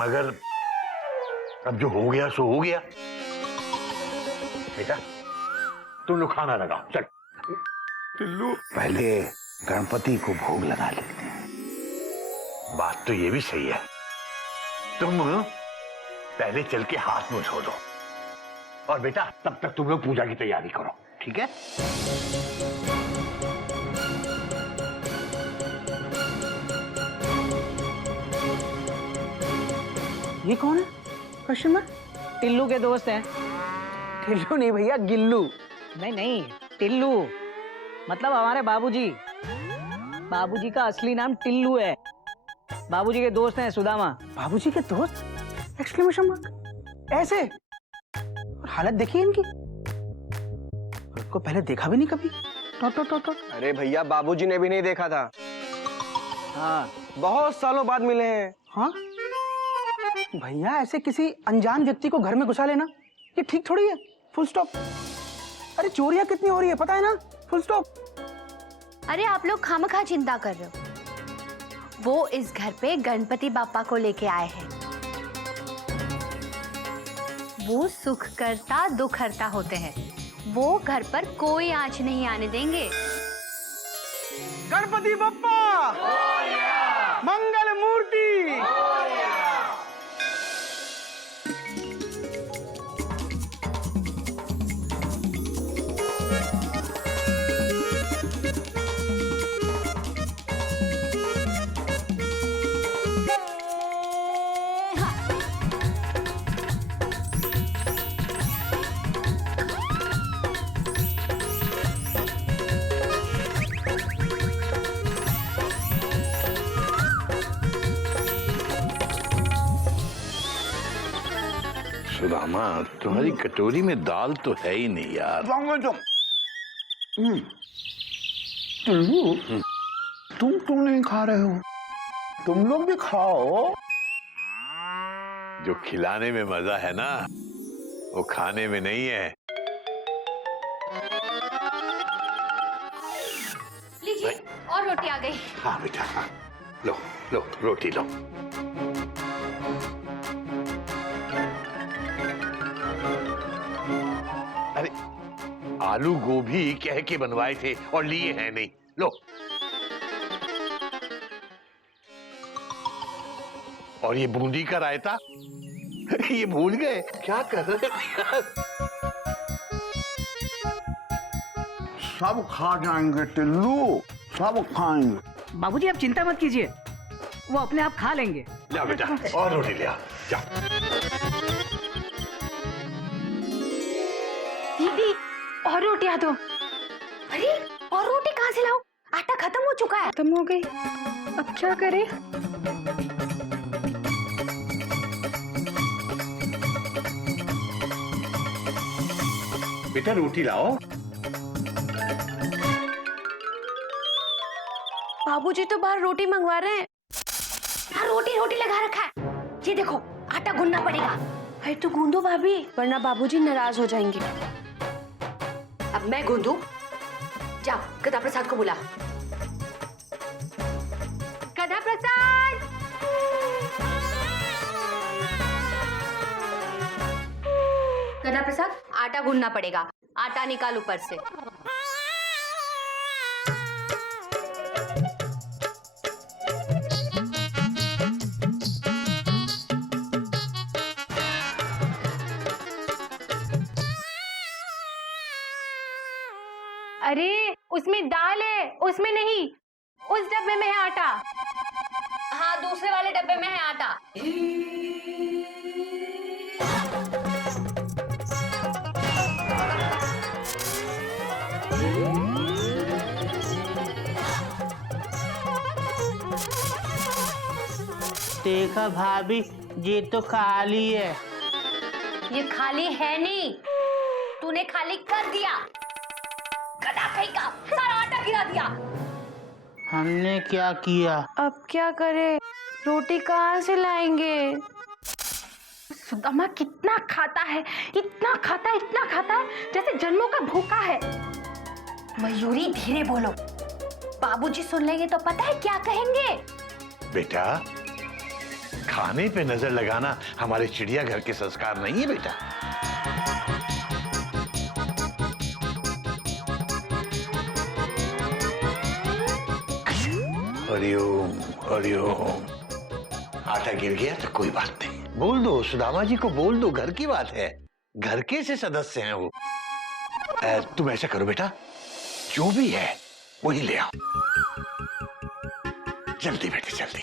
मगर अब जो हो गया सो हो गया। बेटा तुम लोग खाना लगाओ, चल। टिल्लू, पहले गणपति को भोग लगा लेते हैं। बात तो ये भी सही है। तुम पहले चल के हाथ मुंह धो दो, और बेटा तब तक तुम लोग पूजा की तैयारी करो, ठीक है? ये कौन है? Question mark. टिल्लू के दोस्त हैं। टिल्लू नहीं भैया, गिल्लू। नहीं नहीं, टिल्लू मतलब हमारे बाबूजी। बाबूजी का असली नाम टिल्लू है। बाबूजी के दोस्त हैं सुदामा। बाबूजी के दोस्त? Exclamation mark. ऐसे? और हालत देखिए इनकी, को पहले देखा भी नहीं कभी। टॉट। अरे भैया, बाबूजी ने भी नहीं देखा था। हाँ, बहुत सालों बाद मिले हैं। हाँ भैया, ऐसे किसी अनजान व्यक्ति को घर में घुसा लेना ये ठीक थोड़ी है। Full stop. अरे चोरियां कितनी हो रही है पता है ना? Full stop. अरे आप लोग खामखा चिंता कर रहे हो। वो इस घर पे गणपति बापा को लेके आए हैं। वो सुख करता दुख हरता होते हैं। वो घर पर कोई आंच नहीं आने देंगे। गणपति बप्पा मंगल मूर्ति। सुदामा, तुम्हारी कटोरी में दाल तो है ही नहीं यार। टिल्लू, तुम क्यों नहीं खा रहे हो? तुम लोग भी खाओ। जो खिलाने में मजा है ना, वो खाने में नहीं है। लीजिए, और रोटी आ गई। हाँ बेटा, हाँ। लो लो रोटी लो। अरे आलू गोभी कह के बनवाए थे और लिए हैं नहीं। लो। और ये बूंदी का रायता ये भूल गए, क्या कर रहे हैं? सब खा जाएंगे टिल्लू, सब खाएंगे। बाबूजी आप चिंता मत कीजिए, वो अपने आप खा लेंगे। जा बेटा, और रोटी ले आ, जा। दीदी, और रोटियां दो। अरे और रोटी कहाँ से लाऊं? आटा खत्म हो चुका है। खत्म हो गई, अब क्या करें? बेटा रोटी लाओ। बाबूजी तो बाहर रोटी मंगवा रहे हैं। रोटी लगा रखा है। ये देखो, आटा गूंदना पड़ेगा। अरे तो गूंदो भाभी, वरना बाबूजी नाराज हो जाएंगे। अब मैं गूंदू? जाओ गधा प्रसाद को बुला। गधा प्रसाद! गधा प्रसाद, आटा गूंदना पड़ेगा। आटा निकाल ऊपर से। अरे उसमें दाल है, उसमें नहीं। उस डब्बे में है आटा। हाँ, दूसरे वाले डब्बे में है आटा। देखा भाभी, ये तो खाली है। ये खाली है नहीं, तूने खाली कर दिया। गधा कहीं का, सारा आटा गिरा दिया। हमने क्या किया? अब क्या करें? रोटी कहाँ से लाएंगे? सुदामा कितना खाता है, इतना खाता है जैसे जन्मों का भूखा है। मयूरी धीरे बोलो, बाबूजी सुन लेंगे तो पता है क्या कहेंगे? बेटा खाने पे नजर लगाना हमारे चिड़ियाघर के संस्कार नहीं है बेटा। हरिओम हरिओम। आटा गिर गया तो कोई बात नहीं, बोल दो सुदामा जी को, बोल दो, घर की बात है, घर के से सदस्य हैं वो। तुम ऐसा करो बेटा, जो भी है वही ले आओ, जल्दी बेटे जल्दी।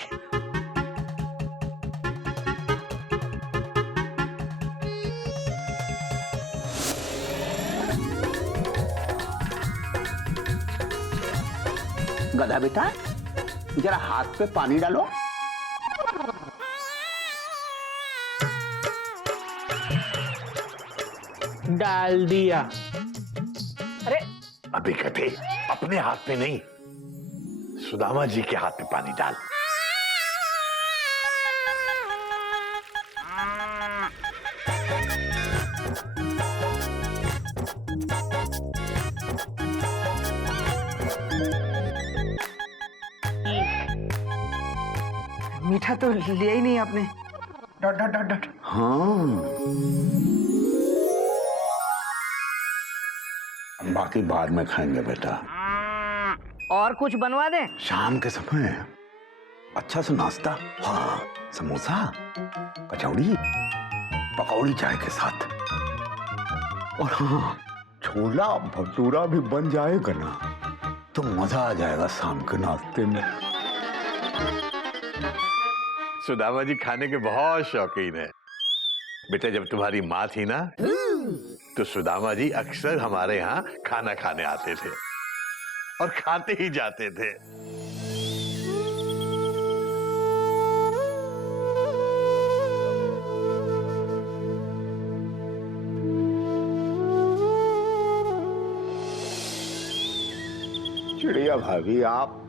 गधा बेटा, जरा हाथ पे पानी डालो। डाल दिया। अरे अभी गधे, अपने हाथ पे नहीं, सुदामा जी के हाथ में पानी डाल। मीठा तो लिया ही नहीं आपने। Dot dot dot dot. हाँ, बाकी बाद में खाएंगे बेटा। और कुछ बनवा दें? शाम के समय अच्छा सा नाश्ता, हाँ, समोसा, कचौड़ी, पकौड़ी चाय के साथ, और हाँ, छोला भटूरा भी बन जाएगा ना तो मजा आ जाएगा शाम के नाश्ते में। सुदामा जी खाने के बहुत शौकीन है बेटा। जब तुम्हारी माँ थी ना, तो सुदामा जी अक्सर हमारे यहाँ खाना खाने आते थे और खाते ही जाते थे। चिड़िया भाभी, आप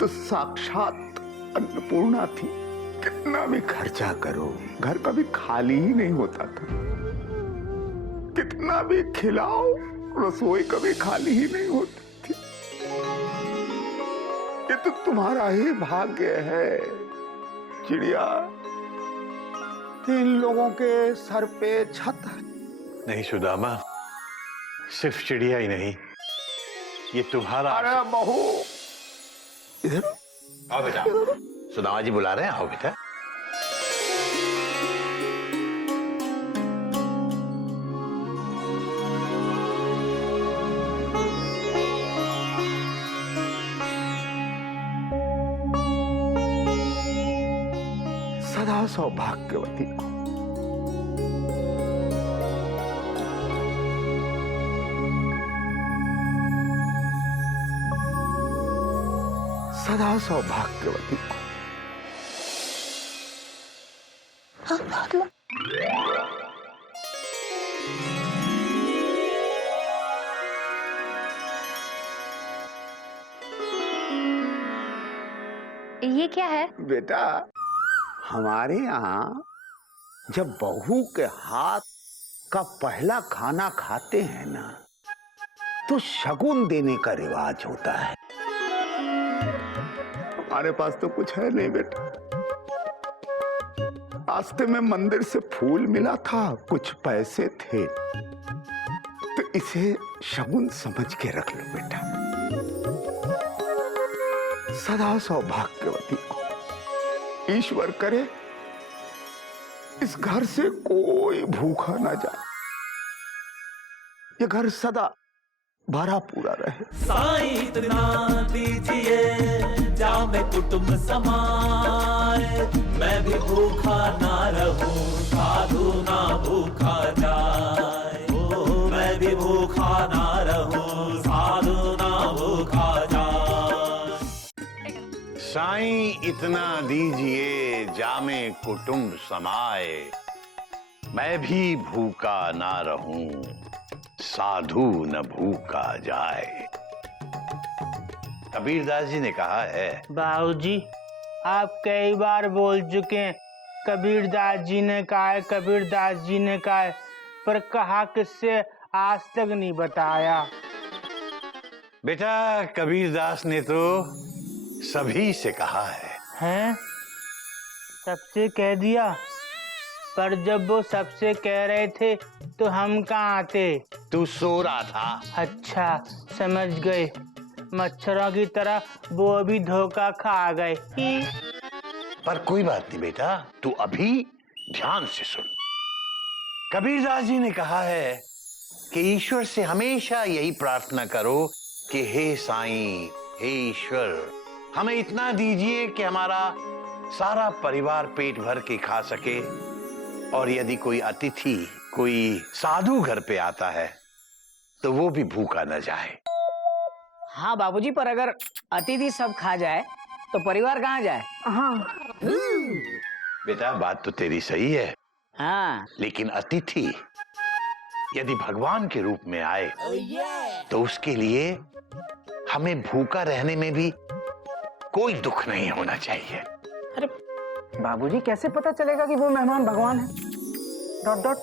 तो साक्षात अन्नपूर्णा थी। कितना भी खर्चा करो, घर कभी खाली ही नहीं होता था। कितना भी खिलाओ, रसोई कभी खाली ही नहीं होती थी। ये तो तुम्हारा ही भाग्य है चिड़िया। इन लोगों के सर पे छत है। नहीं सुदामा, सिर्फ चिड़िया ही नहीं, ये तुम्हारा। अरे बहू, इधर आओ बेटा, सुदामा जी बुला रहे हैं, आओ बेटा। सदा सौभाग्यवती को। सदा सौभाग्यवती को। ये क्या है? बेटा, हमारे यहाँ जब बहू के हाथ का पहला खाना खाते हैं ना, तो शगुन देने का रिवाज होता है। हमारे पास तो कुछ है नहीं बेटा। रास्ते में मंदिर से फूल मिला था, कुछ पैसे थे, तो इसे शगुन समझ के रख लो बेटा। सदा सौभाग्यवती को। ईश्वर करे इस घर से कोई भूखा ना जाए, ये घर सदा भरा पूरा रहे। साईं इतना दीजिए जामे कुटुंब समाए, मैं भी भूखा ना रहूं, साधु ना भूखा जाए। ओ मैं भी भूखा ना रहूं, साधु ना भूखा जाए। साईं इतना दीजिए जामे कुटुंब समाए, मैं भी भूखा ना रहूं, साधु न भूखा जाए। कबीरदास जी ने कहा है। बाबूजी, आप कई बार बोल चुके हैं कबीरदास जी ने कहा है, कबीरदास जी ने कहा है, पर कहा किससे आज तक नहीं बताया। बेटा, कबीरदास ने तो सभी से कहा है। हैं? सबसे कह दिया, पर जब वो सबसे कह रहे थे तो हम कहाँ आते। तू सो रहा था। अच्छा समझ गए, मच्छरों की तरह वो अभी धोखा खा गए। पर कोई बात नहीं बेटा, तू अभी ध्यान से सुन। कबीरदास जी ने कहा है कि ईश्वर से हमेशा यही प्रार्थना करो कि हे साईं, हे ईश्वर, हमें इतना दीजिए कि हमारा सारा परिवार पेट भर के खा सके, और यदि कोई अतिथि, कोई साधु घर पे आता है तो वो भी भूखा न जाए। हाँ बाबूजी, पर अगर अतिथि सब खा जाए तो परिवार कहाँ जाए? हाँ बेटा बात तो तेरी सही है, हाँ लेकिन अतिथि यदि भगवान के रूप में आए तो उसके लिए हमें भूखा रहने में भी कोई दुख नहीं होना चाहिए। अरे बाबूजी, कैसे पता चलेगा कि वो मेहमान भगवान है? डॉट डॉट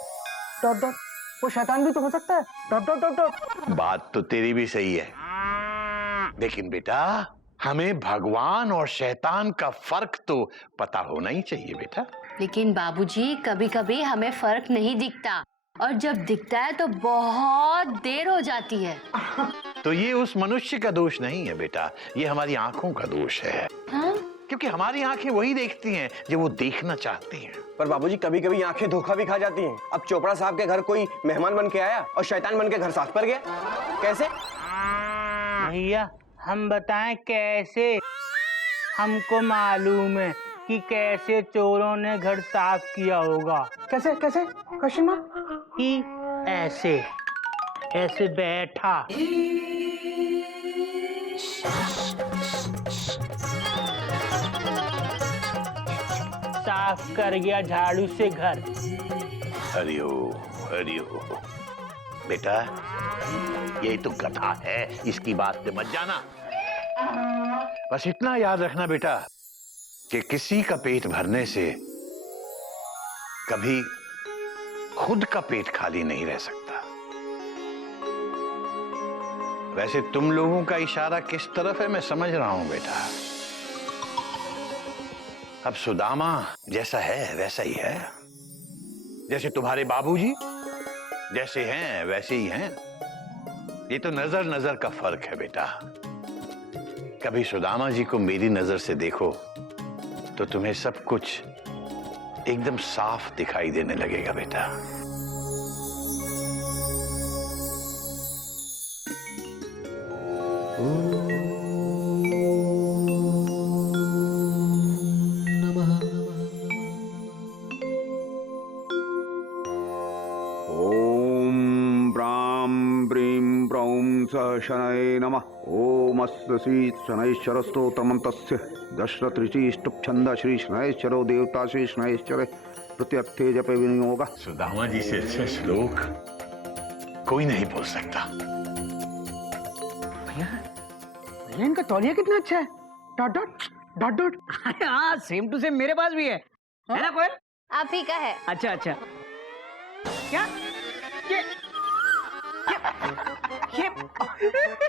डॉट डॉट, वो शैतान भी तो हो सकता है। Dot dot dot dot. बात तो तेरी भी सही है, लेकिन बेटा हमें भगवान और शैतान का फर्क तो पता होना ही चाहिए बेटा। लेकिन बाबूजी, कभी कभी हमें फर्क नहीं दिखता, और जब दिखता है तो बहुत देर हो जाती है। तो ये उस मनुष्य का दोष नहीं है बेटा, ये हमारी आंखों का दोष है। हाँ? क्योंकि हमारी आंखें वही देखती हैं जो वो देखना चाहती हैं। पर बाबूजी, कभी कभी आंखें धोखा भी खा जाती हैं। अब चोपड़ा साहब के घर कोई मेहमान बन के आया और शैतान बन के घर साथ पर गया, कैसे? भैया हम बताएं कैसे? हमको मालूम है कि कैसे चोरों ने घर साफ किया होगा। कैसे कैसे? Question mark. कि ऐसे ऐसे बैठा, साफ कर गया झाड़ू से घर। हरिओ हरिओ। बेटा यही तो कथा है, इसकी बात पे मत जाना। बस इतना याद रखना बेटा कि किसी का पेट भरने से कभी खुद का पेट खाली नहीं रह सकता। वैसे तुम लोगों का इशारा किस तरफ है मैं समझ रहा हूं बेटा। अब सुदामा जैसा है वैसा ही है, जैसे तुम्हारे बाबूजी जैसे हैं वैसे ही हैं। ये तो नजर नजर का फर्क है बेटा। कभी सुदामा जी को मेरी नजर से देखो तो तुम्हें सब कुछ एकदम साफ दिखाई देने लगेगा बेटा। ओम ब्रां ब्रीं ब्रौं स शनये नमः। ओम अस्य श्री शनैश्चरस्तोत्रमन्तस्य दशरथऋषिष्टुप्छन्द श्री शनैश्चरो देवता श्री शनैश्चर प्रत्यर्थे जपे विनियोग। सुदामा जी से अच्छे श्लोक कोई नहीं बोल सकता। भैया इनका तौलिया कितना अच्छा है। Dot dot dot dot. हाँ सेम टू सेम मेरे पास भी है ना कोयल? आप ही का है। अच्छा अच्छा। क्या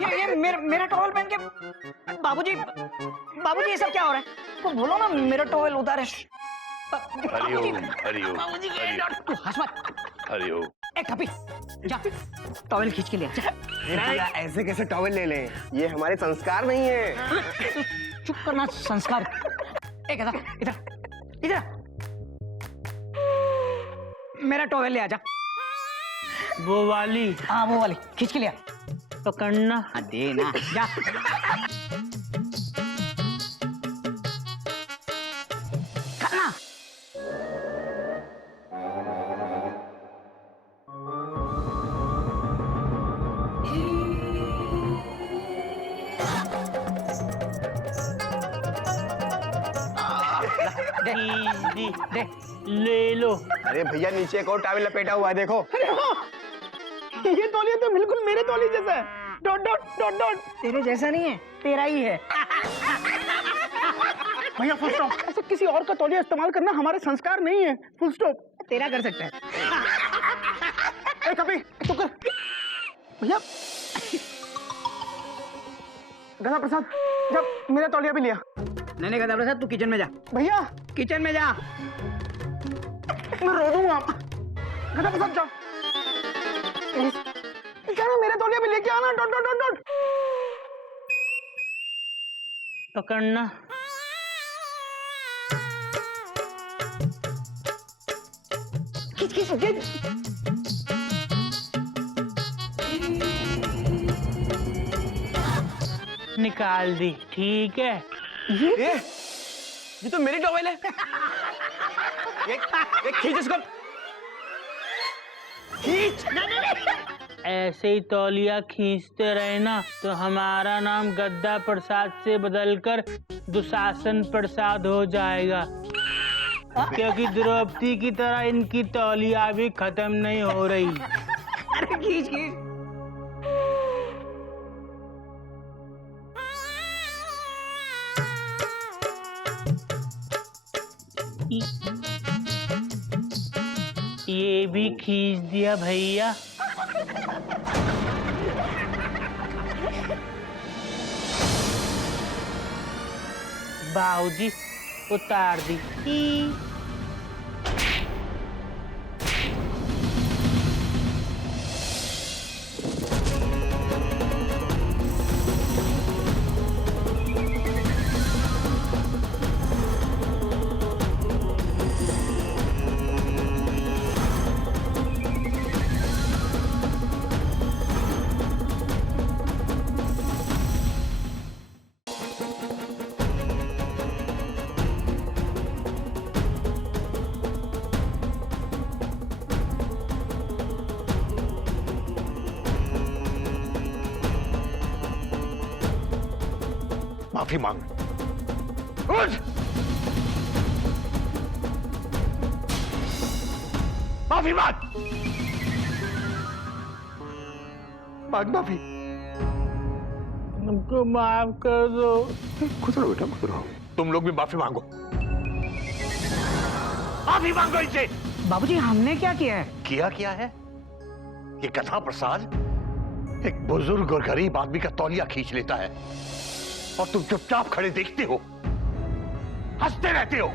ये मेरा टॉवल पहन के बाबूजी ये सब क्या हो रहा है? तो बोलो ना मेरा टॉवल उतारे। हरिओम हरिओम बाबूजी हरिओम तू हंस मत। हरिओम। एक ठपी जा टॉवल खींच के ले जा। भैया ऐसे कैसे टॉवल ले लें? ये हमारे संस्कार नहीं है। चुप करना संस्कार। एक इधर इधर इधर मेरा टॉवल ले आजा। वो वाली हाँ वो वाली खींच के ले आ। पकड़ना। हाँ, दे ना जा। खाना। दे ले लो। अरे भैया नीचे एक और टॉवल लपेटा हुआ है, देखो। ये तौलिया तो बिल्कुल मेरे तौलिए जैसा है। Dot dot dot dot. तेरे जैसा नहीं है, तेरा ही है। भैया फुल स्टॉप। ऐसे किसी और का तौलिया इस्तेमाल करना हमारे संस्कार नहीं है। Full stop. तेरा कर सकता है। ए कभी तो कर। भैया गंगा प्रसाद, जब मेरा तौलिया भी लिया। नहीं गधा प्रसाद, तू किचन में जा, भैया किचन में जा। मैं रो दूंगा। गधा प्रसाद जाओ प्लीज। क्या ना मेरे तौलिया भी लेके आना। Dot dot dot dot. पकड़ना। खींच खींच खींच। निकाल दी, ठीक है। ये तो मेरी टॉवेल है। ये खींच इसको, खींच। ऐसे ही तौलिया खींचते रहे ना तो हमारा नाम गद्दा प्रसाद से बदलकर दुशासन प्रसाद हो जाएगा, क्योंकि द्रौपदी की तरह इनकी तौलिया भी खत्म नहीं हो रही। अरे खींच खींच। ये भी खींच दिया भैया। बाबूजी उतार दी। माफी मांग। उठ! माफी मांग। मांग माफी। हमको माफ कर दो। खुश रहो बेटा, खुश रहो। तुम लोग भी माफी मांगो। माफी मांगो इनसे। बाबूजी हमने क्या किया है? किया है? ये गधा प्रसाद एक बुजुर्ग और गरीब आदमी का तौलिया खींच लेता है और तुम चुपचाप खड़े देखते हो, हंसते रहते हो।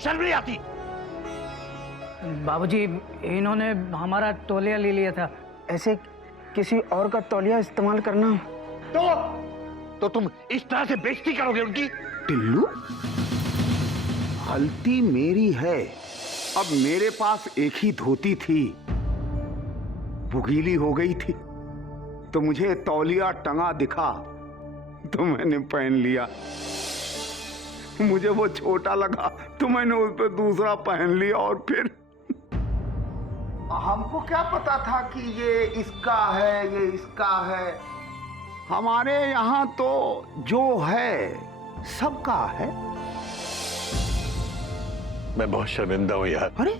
शर्म नहीं आती? बाबूजी इन्होंने हमारा तौलिया ले लिया था। ऐसे किसी और का तौलिया इस्तेमाल करना तो तुम इस तरह से बेइज्जती करोगे उनकी? टिल्लू, गलती मेरी है। अब मेरे पास एक ही धोती थी, वो गीली हो गई थी, तो मुझे तौलिया टंगा दिखा तो मैंने पहन लिया। मुझे वो छोटा लगा तो मैंने उस पर दूसरा पहन लिया और फिर हमको क्या पता था कि ये इसका है, ये इसका है। हमारे यहाँ तो जो है सबका है। मैं बहुत शर्मिंदा हूं यार। अरे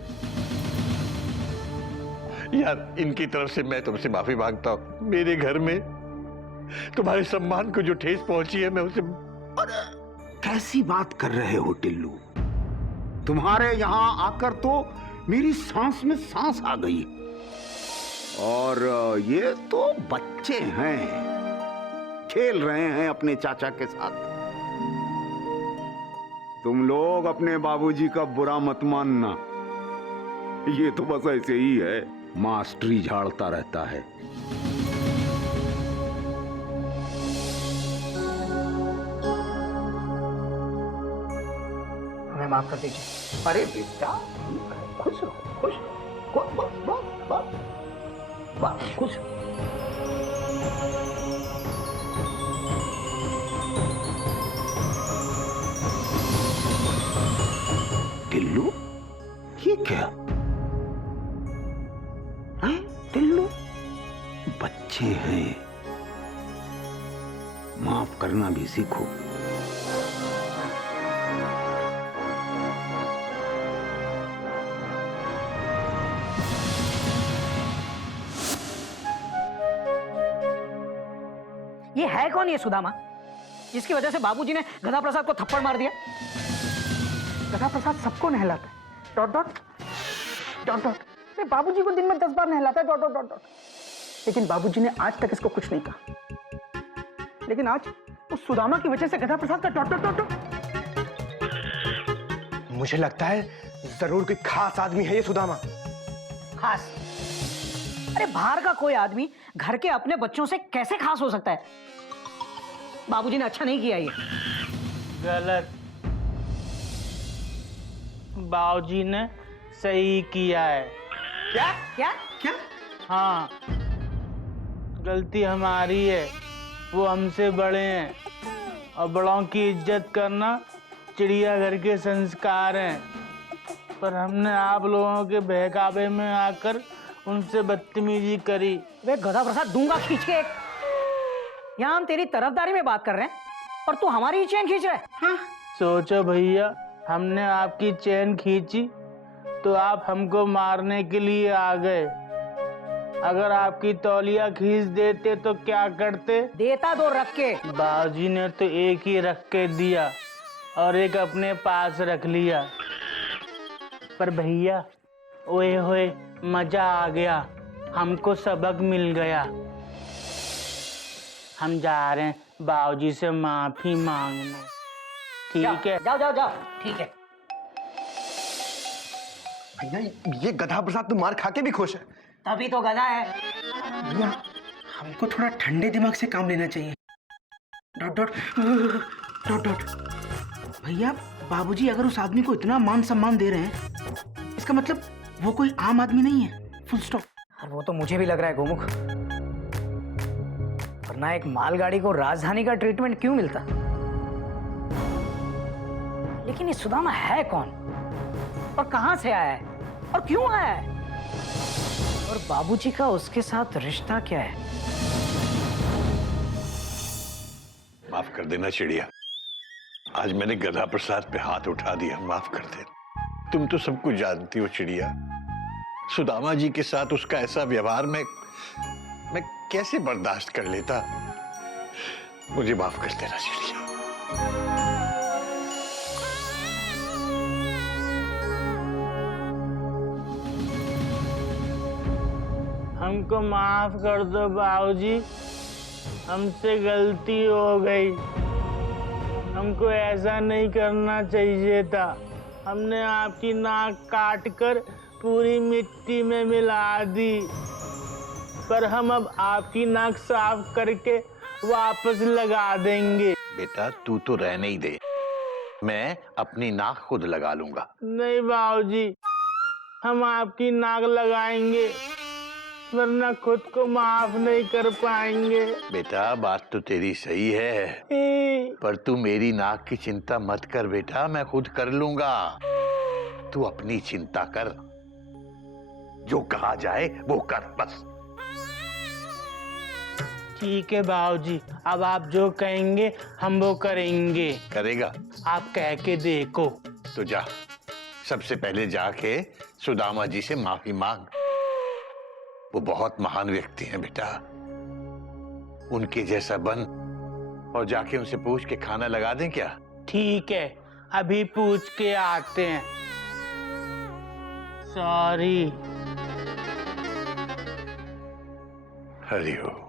यार इनकी तरफ से मैं तुमसे माफी मांगता हूं। मेरे घर में तुम्हारे सम्मान को जो ठेस पहुंची है, मैं उसे। कैसी बात कर रहे हो टिल्लू? तुम्हारे यहाँ आकर तो मेरी सांस में सांस आ गई। और ये तो बच्चे हैं, खेल रहे हैं अपने चाचा के साथ। तुम लोग अपने बाबूजी का बुरा मत मानना, ये तो बस ऐसे ही है, मास्टरी झाड़ता रहता है। हमें माफ कर दीजिए। अरे बेटा खुश रहो, खुश रहो, बस खुश। टिल्लू, ये क्या है? टिल्लू, बच्चे हैं, माफ करना भी सीखो। ये है कौन ये सुदामा, जिसकी वजह से बाबूजी ने गधा प्रसाद को थप्पड़ मार दिया? गधा प्रसाद सबको नहलाता है। Dot dot dot dot. नहीं, बाबूजी को दिन में 10 बार नहलाता है। Dot dot dot dot. लेकिन बाबूजी ने आज तक इसको कुछ नहीं कहा। लेकिन आज उस सुदामा की वजह से गधा प्रसाद का टॉट टॉट टॉट। मुझे लगता है जरूर कोई खास आदमी है ये सुदामा। खास? अरे बाहर का कोई आदमी घर के अपने बच्चों से कैसे खास हो सकता है? बाबूजी ने अच्छा नहीं किया ये। गलत। बाबूजी ने सही किया है। क्या क्या क्या? हाँ, गलती हमारी है, वो हमसे बड़े हैं और बड़ों की इज्जत करना चिड़ियाघर के संस्कार हैं। पर हमने आप लोगों के बहकावे में आकर उनसे बदतमीजी करी। वे गधा प्रसाद दूंगा खींच के एक। यहाँ हम तेरी तरफदारी में बात कर रहे हैं और तू हमारी ही चैन खींच रहा है। हाँ? सोचो भैया, हमने आपकी चैन खींची तो आप हमको मारने के लिए आ गए। अगर आपकी तौलिया खींच देते तो क्या करते? देता दो रख के। बाबूजी ने तो एक ही रख के दिया और एक अपने पास रख लिया। पर भैया, ओए होए, मजा आ गया, हमको सबक मिल गया। हम जा रहे हैं बाबूजी से माफी मांगने। ठीक है? जाओ जाओ जाओ। ठीक है। भैया ये गधा प्रसाद तो मार खा के भी खुश है। तभी तो गधा है। भैया हमको थोड़ा ठंडे दिमाग से काम लेना चाहिए। Dot dot dot dot. भैया बाबूजी अगर उस आदमी को इतना मान सम्मान दे रहे हैं, इसका मतलब वो कोई आम आदमी नहीं है। Full stop. वो तो मुझे भी लग रहा है गोमुख, वरना एक मालगाड़ी को राजधानी का ट्रीटमेंट क्यों मिलता? लेकिन ये सुदामा है कौन और कहां से आया है और क्यों आया है? और बाबूजी का उसके साथ रिश्ता क्या है? माफ कर देना चिड़िया, आज मैंने गधा प्रसाद पे हाथ उठा दिया, माफ कर दे। तुम तो सब कुछ जानती हो चिड़िया, सुदामा जी के साथ उसका ऐसा व्यवहार मैं कैसे बर्दाश्त कर लेता। मुझे माफ कर देना चिड़िया। हमको माफ कर दो बाबूजी, हमसे गलती हो गई। हमको ऐसा नहीं करना चाहिए था। हमने आपकी नाक काट कर पूरी मिट्टी में मिला दी, पर हम अब आपकी नाक साफ करके वापस लगा देंगे। बेटा तू तो रहने ही दे, मैं अपनी नाक खुद लगा लूंगा। नहीं बाबूजी, हम आपकी नाक लगाएंगे, वरना खुद को माफ नहीं कर पाएंगे। बेटा बात तो तेरी सही है, पर तू मेरी नाक की चिंता मत कर बेटा, मैं खुद कर लूंगा। तू अपनी चिंता कर, जो कहा जाए वो कर बस। ठीक है बाबूजी, अब आप जो कहेंगे हम वो करेंगे। करेगा? आप कह के देखो। तो जा, सबसे पहले जाके सुदामा जी से माफी मांग। वो बहुत महान व्यक्ति हैं बेटा, उनके जैसा बन और जाके उनसे पूछ के खाना लगा दें क्या? ठीक है, अभी पूछ के आते हैं। सॉरी। हरि ओम।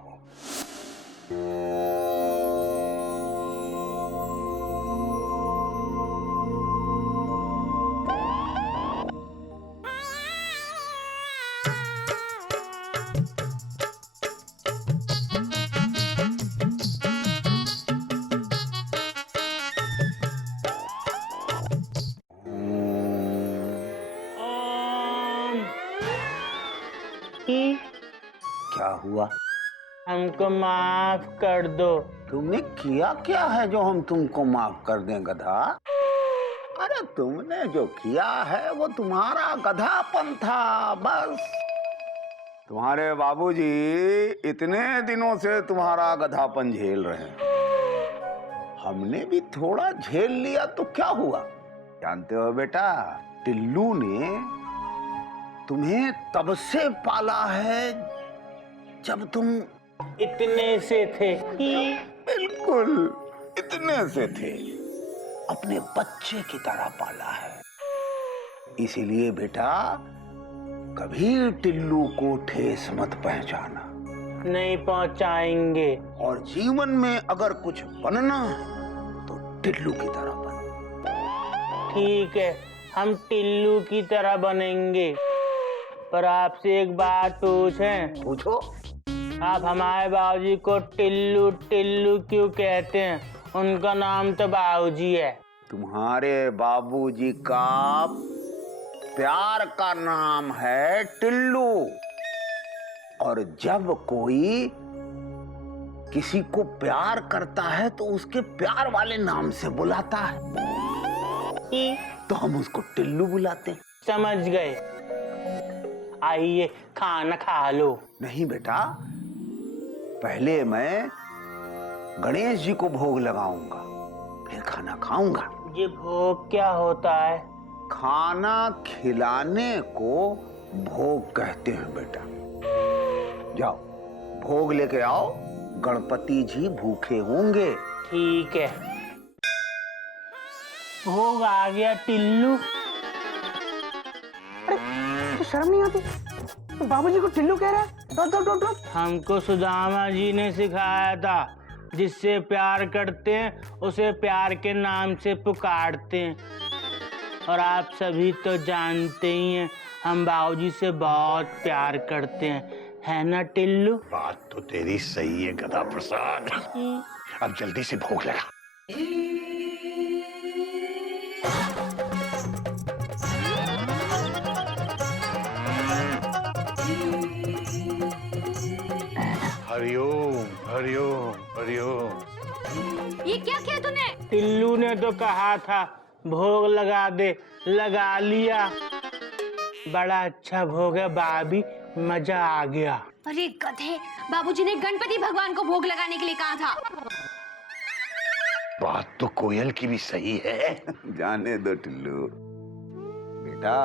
क्या हुआ? हमको माफ कर दो। तुमने किया क्या है जो हम तुमको माफ कर दें गधा? अरे तुमने जो किया है वो तुम्हारा गधापन था बस। तुम्हारे बाबूजी इतने दिनों से तुम्हारा गधापन झेल रहे हैं, हमने भी थोड़ा झेल लिया तो क्या हुआ? जानते हो बेटा, टिल्लू ने तुम्हें तब से पाला है जब तुम इतने से थे। बिल्कुल इतने से थे, अपने बच्चे की तरह पाला है। इसीलिए बेटा कभी टिल्लू को ठेस मत पहुंचाना। नहीं पहुंचाएंगे। और जीवन में अगर कुछ बनना है तो टिल्लू की तरह बन। ठीक है, हम टिल्लू की तरह बनेंगे। पर आपसे एक बात पूछें? पूछो। आप हमारे बाबूजी को टिल्लू टिल्लू क्यों कहते हैं? उनका नाम तो बाबूजी है। तुम्हारे बाबूजी का प्यार का नाम है टिल्लू। और जब कोई किसी को प्यार करता है तो उसके प्यार वाले नाम से बुलाता है, तो हम उसको टिल्लू बुलाते हैं। समझ गए। आइए खाना खा लो। नहीं बेटा, पहले मैं गणेश जी को भोग लगाऊंगा, फिर खाना खाऊंगा। ये भोग क्या होता है? खाना खिलाने को भोग कहते हैं बेटा। जाओ भोग लेके आओ, गणपति जी भूखे होंगे। ठीक है। भोग आ गया टिल्लू। तो शर्म नहीं आती? तो बाबूजी को टिल्लू कह रहा है? डॉट। हमको सुदामा जी ने सिखाया था, जिससे प्यार करते हैं उसे प्यार के नाम से पुकारते हैं। और आप सभी तो जानते ही हैं, हम बाबूजी से बहुत प्यार करते हैं, है ना टिल्लू? बात तो तेरी सही है गधा प्रसाद। अब जल्दी से भोग लगा। हरिओम हरिओम हरिओम। ये क्या किया तूने? टिल्लू ने तो कहा था भोग लगा दे, लगा लिया। बड़ा अच्छा भोग है भाभी, मजा आ गया। अरे गधे, बाबूजी ने गणपति भगवान को भोग लगाने के लिए कहा था। बात तो कोयल की भी सही है। जाने दो टिल्लू। बेटा,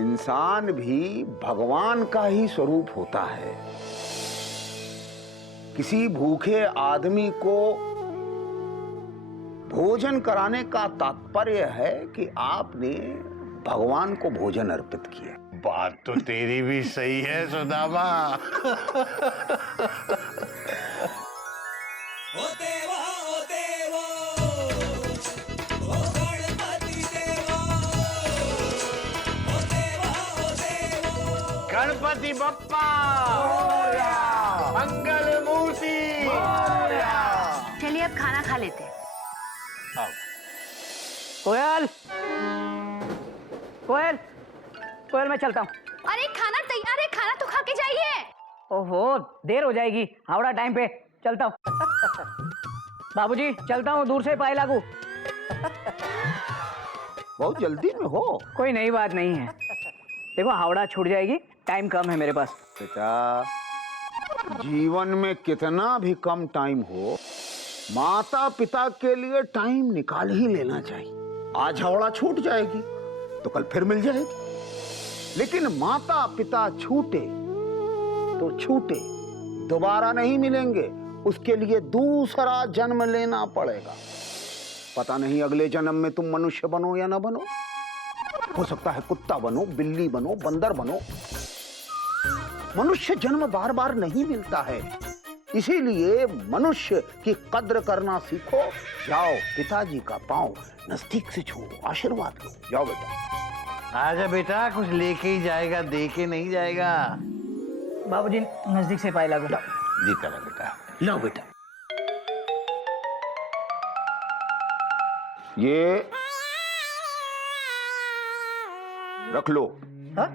इंसान भी भगवान का ही स्वरूप होता है। किसी भूखे आदमी को भोजन कराने का तात्पर्य है कि आपने भगवान को भोजन अर्पित किया। बात तो तेरी भी सही है सुदामा। गणपति बप्पा मंगल मूर्ति। चलिए अब खाना खा लेते हैं। कोयल कोयल कोयल, मैं चलता हूँ। अरे खाना तैयार है, खाना तो खा के जाइए। ओहो, देर हो जाएगी। हावड़ा टाइम पे चलता हूँ। बाबूजी चलता हूँ, दूर से पाए लागू। बहुत जल्दी में हो। कोई नई बात नहीं है। देखो हावड़ा छूट जाएगी, टाइम कम है मेरे पास। बेटा, जीवन में कितना भी कम टाइम हो, माता पिता के लिए टाइम निकाल ही लेना चाहिए। आज हावड़ा छूट जाएगी तो कल फिर मिल जाएगी, लेकिन माता पिता छूटे तो छूटे, दोबारा नहीं मिलेंगे। उसके लिए दूसरा जन्म लेना पड़ेगा। पता नहीं अगले जन्म में तुम मनुष्य बनो या ना बनो। हो सकता है कुत्ता बनो, बिल्ली बनो, बंदर बनो। मनुष्य जन्म बार बार नहीं मिलता है, इसीलिए मनुष्य की कद्र करना सीखो। जाओ पिताजी का पांव नजदीक से छुओ, आशीर्वाद लो। जाओ बेटा। आजा बेटा, कुछ लेके ही जाएगा, दे के नहीं जाएगा। बाबूजी नजदीक से पाए लागू। जी करा बेटा। लो बेटा। ये रख लो। हाँ?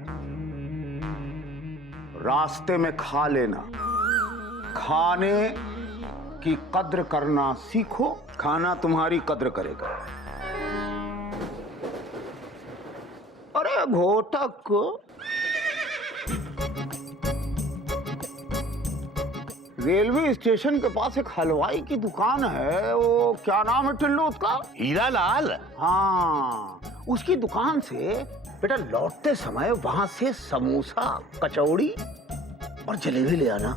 रास्ते में खा लेना। खाने की कद्र करना सीखो, खाना तुम्हारी कद्र करेगा। अरे घोटक, रेलवे स्टेशन के पास एक हलवाई की दुकान है, वो क्या नाम है टिल्लू उसका? हीरा लाल। हाँ, उसकी दुकान से बेटा लौटते समय वहां से समोसा, कचौड़ी और जलेबी ले आना।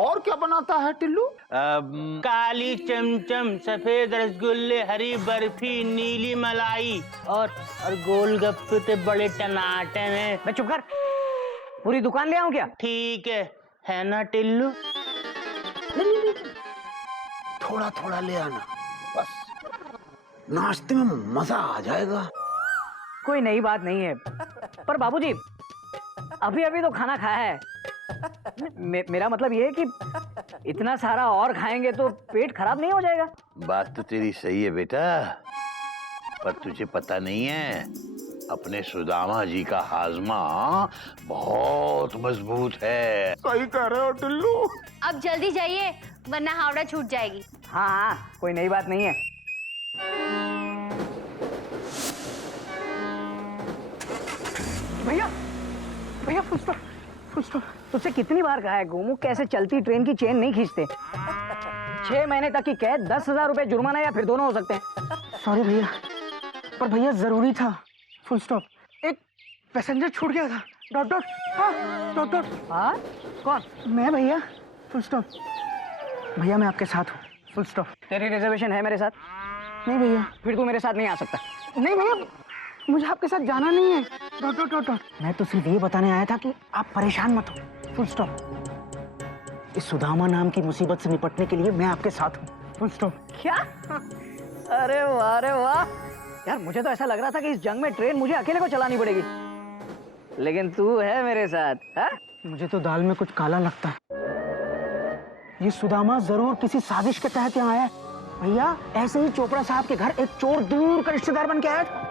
और क्या बनाता है टिल्लू? काली चमचम, सफेद रसगुल्ले, हरी बर्फी, नीली मलाई और गोलगप्पे तो बड़े टनाटन है। मैं चुप कर। पूरी दुकान ले आऊं क्या? ठीक है ना टिल्लू? थोड़ा थोड़ा ले आना बस, नाश्ते में मजा आ जाएगा। कोई नई बात नहीं है, पर बाबूजी अभी अभी तो खाना खाया है। मेरा मतलब ये है कि इतना सारा और खाएंगे तो पेट खराब नहीं हो जाएगा? बात तो तेरी सही है बेटा, पर तुझे पता नहीं है अपने सुदामा जी का हाजमा बहुत मजबूत है। सही कह रहे हो टिल्लू। अब जल्दी जाइए वरना हावड़ा छूट जाएगी। हाँ हाँ, कोई नई बात नहीं है। भैया भैया फुल स्टॉप। तुझसे कितनी बार कहा है गोमू, कैसे चलती ट्रेन की चेन नहीं खींचते। 6 महीने तक की कैद, 10,000 रुपए जुर्माना या फिर दोनों हो सकते हैं। सॉरी भैया, पर भैया जरूरी था। Full stop. एक पैसेंजर छूट गया था। Dot dot. हाँ डॉट डॉट। हाँ कौन? मैं भैया। Full stop. भैया मैं आपके साथ हूँ। Full stop. तेरी रिजर्वेशन है मेरे साथ? नहीं भैया। फिर तू मेरे साथ नहीं आ सकता। नहीं भैया, मुझे आपके साथ जाना नहीं है। Dot dot dot dot. मैं तो सिर्फ ये बताने आया था कि आप परेशान मत हो। Full stop. इस सुदामा नाम की मुसीबत से निपटने के लिए मैं आपके साथ हूँ। Full stop. क्या? अरे वाह यार, मुझे तो ऐसा लग रहा था कि इस जंग में ट्रेन मुझे अकेले को चलानी पड़ेगी, लेकिन तू है मेरे साथ। हा? मुझे तो दाल में कुछ काला लगता है। ये सुदामा जरूर किसी साजिश के तहत यहाँ आया है। भैया ऐसे ही चोपड़ा साहब के घर एक चोर दूर का रिश्तेदार बन के आया था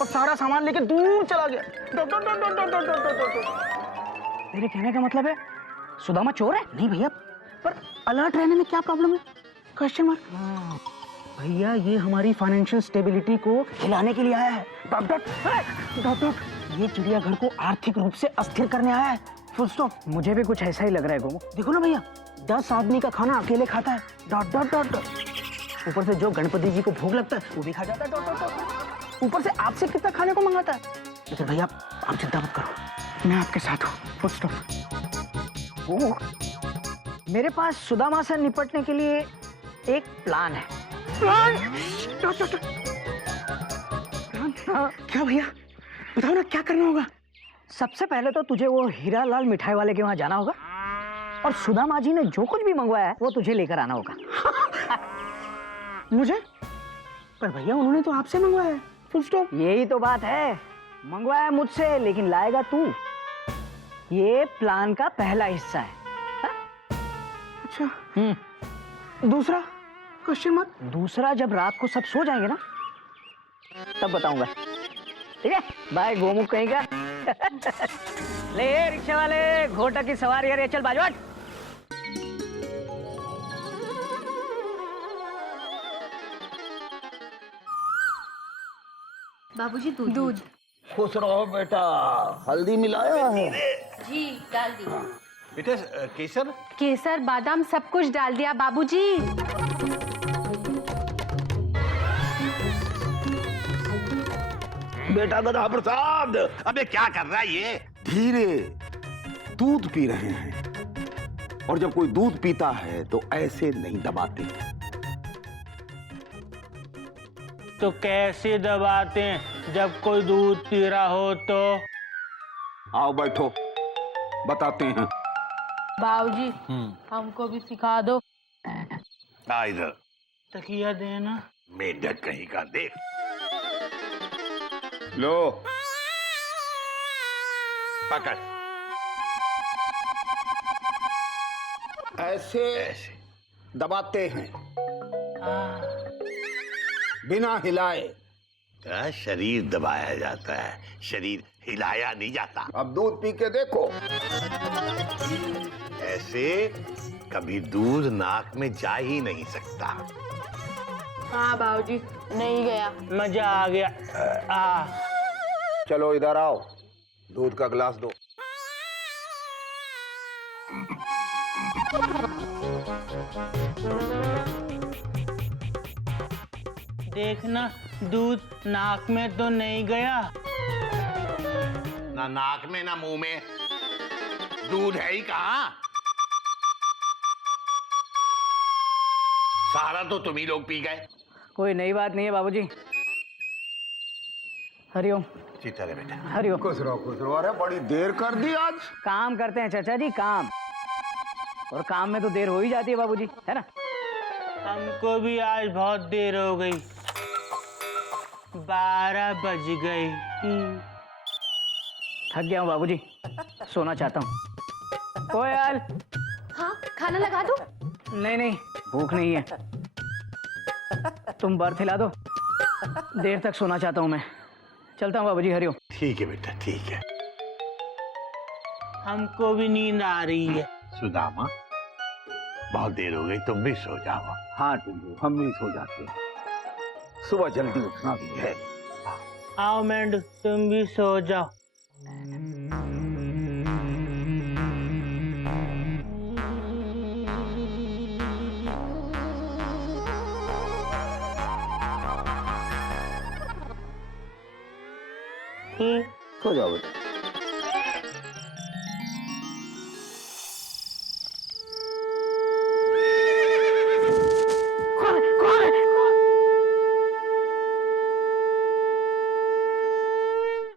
और सारा सामान लेके दूर चला गया। तेरे कहने का मतलब है सुदामा चोर है? नहीं भैया, पर अलर्ट रहने में क्या प्रॉब्लम है? Question mark. भैया ये हमारी फाइनेंशियल स्टेबिलिटी को हिलाने के लिए आया है। Dot dot dot dot. ये चिड़ियाघर को आर्थिक रूप से अस्थिर करने आया है। Full stop. मुझे भी कुछ ऐसा ही लग रहा है गोमू। देखो ना भैया, 10 आदमी का खाना अकेले खाता है। Dot dot dot dot. ऊपर से जो गणपति जी को भोग लगता है वो भी खा जाता है। Dot dot dot. ऊपर से आपसे कितना खाने को मंगाता है। लेकिन भैया आप चिंता मत करो, मैं आपके साथ हूँ। Full stop. गोमू, मेरे पास सुदामा से निपटने के लिए एक प्लान है। Plan? Dot dot dot. Plan? क्या भैया, बताओ ना क्या करना होगा। सबसे पहले तो तुझे वो हीरा लाल मिठाई वाले के वहां जाना होगा और सुदामा जी ने जो कुछ भी मंगवाया है वो तुझे लेकर आना होगा। मुझे? पर भैया उन्होंने तो आपसे मंगवाया है। Full stop. यही तो बात है, मंगवाया मुझसे लेकिन लाएगा तू। ये प्लान का पहला हिस्सा है। अच्छा, दूसरा क्वेश्चन मार्क? दूसरा जब रात को सब सो जाएंगे ना तब बताऊंगा। ठीक है, बाय गोमू कहीं का। ले रिक्शा वाले, घोटा की सवारी है, चल बाजू हट। बाबूजी दूध। खुश रहो बेटा। हल्दी मिलाया है? जी डाल दी। बेटा केसर? केसर बादाम सब कुछ डाल दिया बाबूजी। बेटा गधा प्रसाद, अबे क्या कर रहा है ये? धीरे। दूध पी रहे हैं और जब कोई दूध पीता है तो ऐसे नहीं दबाते। तो कैसे दबाते हैं जब कोई दूध पी रहा हो तो? आओ बैठो, बताते हैं। बाबूजी हमको भी सिखा दो। आ इधर। तकिया देना। मेंढक कहीं का, देख। लो पकड़। ऐसे दबाते हैं बिना हिलाए। शरीर दबाया जाता है, शरीर हिलाया नहीं जाता। अब दूध पी के देखो। ऐसे कभी दूध नाक में जा ही नहीं सकता। हाँ बाबूजी, नहीं गया। मजा आ गया। चलो इधर आओ, दूध का गिलास दो। देखना दूध नाक में तो नहीं गया। ना नाक में ना मुंह में, दूध है ही कहाँ। सारा तो तुम ही लोग पी गए। कोई नई बात नहीं है बाबूजी। हरिओम। जीता रहे बेटा। हरिओम। खुश रहो। अरे बड़ी देर कर दी आज। काम करते हैं चाचा जी, काम। और काम में तो देर हो ही जाती है बाबूजी, है ना? हमको भी आज बहुत देर हो गई, 12 बज गए। थक गया हूँ बाबूजी, सोना चाहता हूँ। कोयल। हाँ, खाना लगा दूं? नहीं, भूख नहीं है। तुम बर्थ हिला दो, देर तक सोना चाहता हूँ मैं। चलता हूँ बाबूजी, हरिओम। ठीक है बेटा, ठीक है। हमको भी नींद आ रही है। सुदामा, बहुत देर हो गई, तुम भी सो जाओ। हाँ टिंकू, हम भी सो जाते हैं, सुबह जल्दी उठना भी है। आओ मेंढू, तुम भी सो जाओ। सो जाओ बेटा।